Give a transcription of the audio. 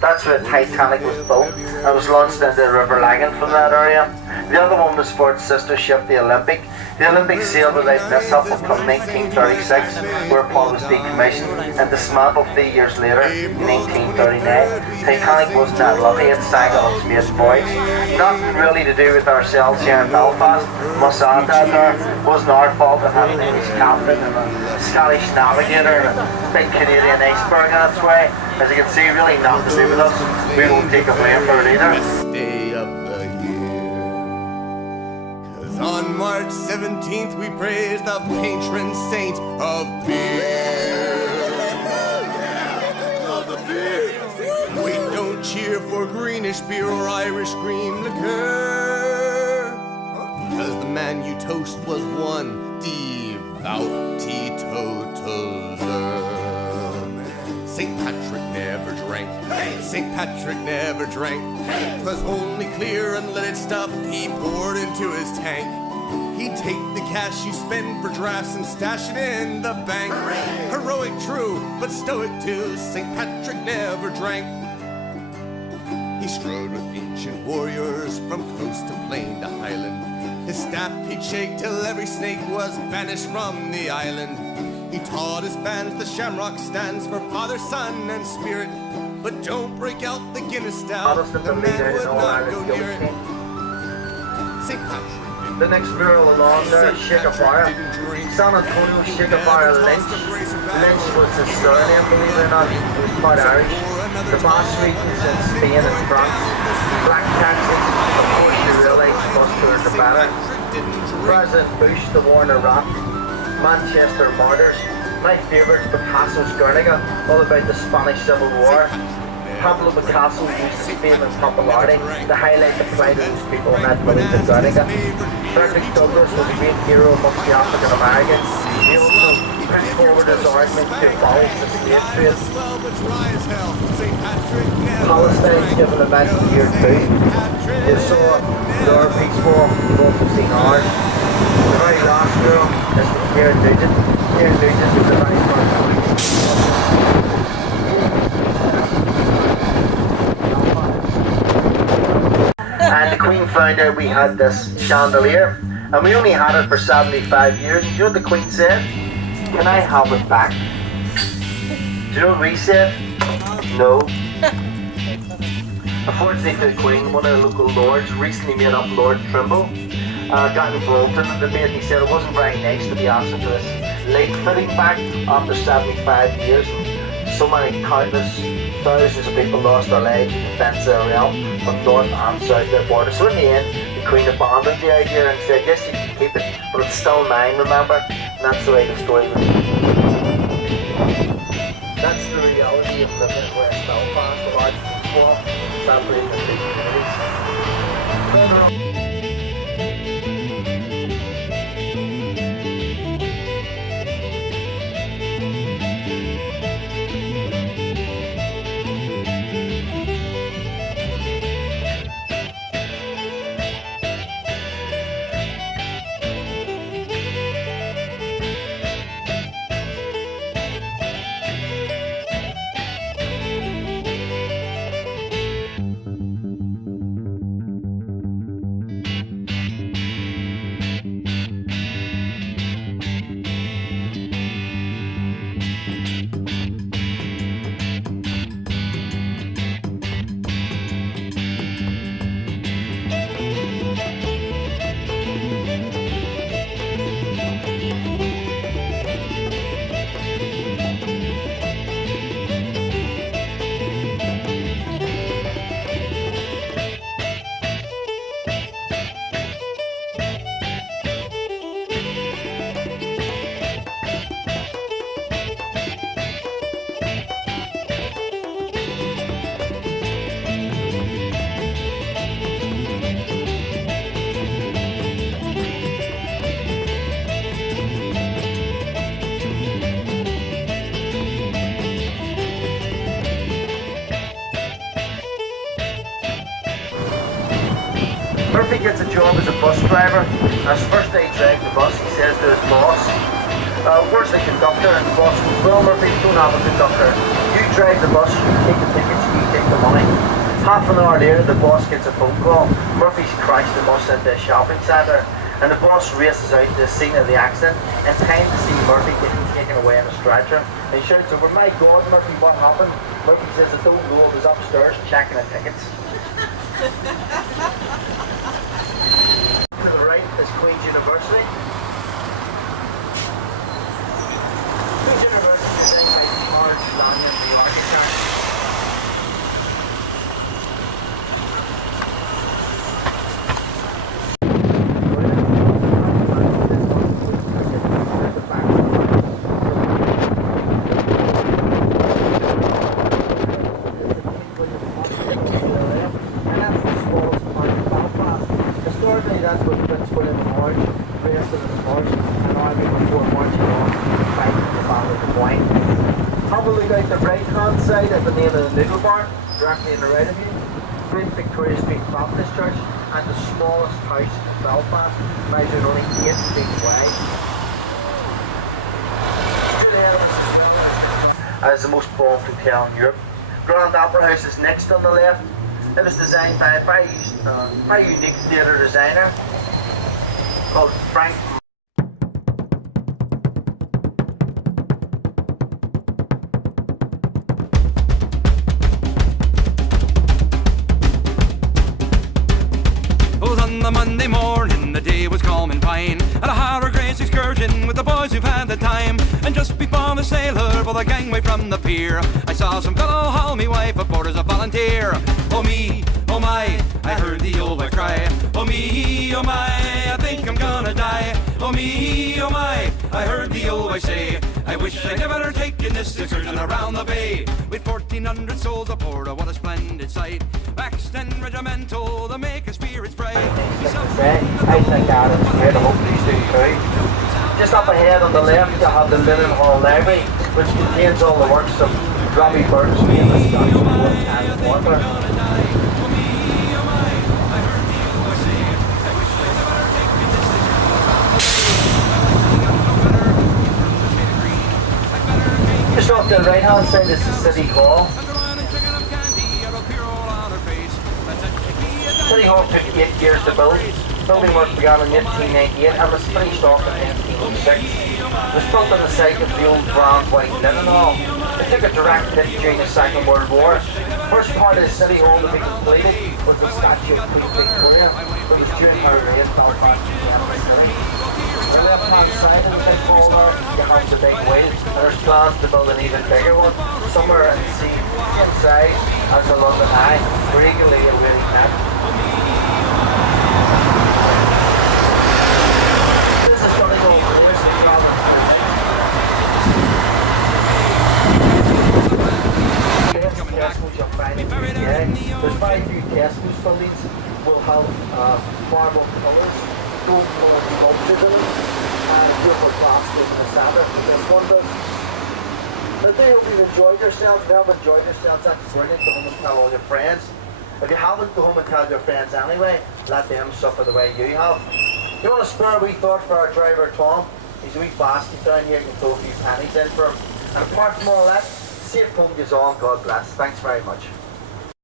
That's where the Titanic was built. It was launched into the River Lagan from that area. The other one was for its sister ship, the Olympic. The Olympic sailed without mishap until 1936, whereupon it was decommissioned and dismantled 3 years later in 1939. Titanic wasn't that lucky, it sank on its maiden voyage. Nothing really to do with ourselves here in Belfast. Must add that there wasn't our fault to have an English captain and a Scottish navigator and a big Canadian iceberg in its way. As you can see, really nothing to do with us. We won't take a blame for it either. Day of the year. 'Cause on March 17th we praise the patron saint of beer. Love the beer. We don't cheer for greenish beer or Irish green liquor. 'Cause the man you toast was one devout teetotaler. St. Patrick never drank. St. Patrick never drank. 'Twas only clear and let it stop. He poured into his tank. He'd take the cash you spend for drafts and stash it in the bank. Heroic, true, but stoic too. St. Patrick never drank. He strode with ancient warriors from coast to plain to highland. His staff he'd shake till every snake was banished from the island. He taught his bands the shamrock stands for Father, Son, and Spirit. But don't break out the Guinness stout, the man would not go near it. St. Patrick. The next mural along there is Shake a Fire. San Antonio Shake a Fire Lynch. Lynch was his surname, believe it or not. He was part Irish. The Basque regions in Spain and France. Black taxes, of course you realise must towards the better. President Bush, the war in Iraq. Manchester Martyrs. My favourite is Picasso's Guernica, all about the Spanish Civil War. Pablo Picasso used his fame and popularity to highlight the pride of these people in that village of Guernica. Frederick Douglass was a great hero amongst the African Americans. He also put forward his argument to abolish the slave trade. Palestine's given a message here too. They saw their peaceful, you've also seen ours. The very last girl is from Kieran Nugent. Kieran Nugent was a very first and the Queen found out we had this chandelier and we only had it for 75 years. Do you know what the Queen said? Can I have it back? Do you know what we said? No. Unfortunately for the Queen, one of the local lords recently made up Lord Trimble. Got involved in the debate and he said it wasn't very nice to be asking for this light fitting back after 75 years. So many countless thousands of people lost their lives in defence of their realm from north and south of their border. So in the end, the Queen abandoned the idea and said, yes, you can keep it, but it's still mine, remember? And that's the way the story goes. That's the reality of living in West Belfast, a large people, separating the two communities. Murphy gets a job as a bus driver. His first day driving the bus, he says to his boss, where's the conductor? And the boss goes, well Murphy, you don't have a conductor. You drive the bus, you take the tickets, you take the money. Half an hour later, the boss gets a phone call. Murphy's crashed the bus into a shopping centre, and the boss races out to the scene of the accident in time to see Murphy getting taken away in a stretcher. And he shouts over, "My God, Murphy, what happened?" Murphy says, "I don't know, I was upstairs checking the tickets." To the right is Queen's University. Queen's University is designed by Charles Lanyon, the architect. Historically, that's what Prince William and Orange, raced in the horse, and army before marching on to fight in the Battle of the Boyne. Have a look out the right hand side at the name of the Noodle Bar, directly on the right of you. Great Victoria Street Baptist Church, and the smallest house in Belfast, measuring only 8 feet wide. As the most bombed hotel in Europe. Grand Opera House is next on the left. It was designed by a very unique theatre designer called Frank. It was on the Monday morning, the day was calm and fine, and I had a great excursion with the boys who've had the time. And just before the sailor bore the gangway from the pier, I saw some fellow haul me wife aboard as a volunteer. Oh me, oh my, I heard the old wife cry. Oh me, oh my, I think I'm gonna die. Oh me, oh my, I heard the old wife say, I wish I'd never taken this excursion around the bay. With 1,400 souls aboard, what a splendid sight. Waxed and regimental, the make a spirit's bright. I think Adam's here to hope these do too. Just up ahead on the left you have the Linen Hall Library, which contains all the works of Robbie Burke's famous Dutch poet and author. Just off the right hand side is the City Hall. City Hall took 8 years to build. Building work began in 1898 and was finished off in 1906. It was built on the site of the old Grand White Linen Hall. It took a direct hit during the Second World War. The first part of the City Hall to be completed was the statue of Queen Victoria, that was during her reign Belfast became a city. On the left hand side of the big hall there, you have the big wheel, and there's plans to build an even bigger one, somewhere in the same size as the London Eye, regularly a really net. This is going to go really Tesco's you'll find in the UK. There's very few Tesco's buildings will have marble colours, gold coloured sculptures in them, and beautiful plasters in the centre. This one does. I do hope you've enjoyed yourself. If you have enjoyed yourself, that's brilliant. Go home and tell all your friends. If you haven't, go home and tell your friends anyway. Let them suffer the way you have. You want to spare a wee thought for our driver Tom? He's a wee bastard down here. You can throw a few pennies in for him. And apart from all that, safe home goes on. God bless. Thanks very much.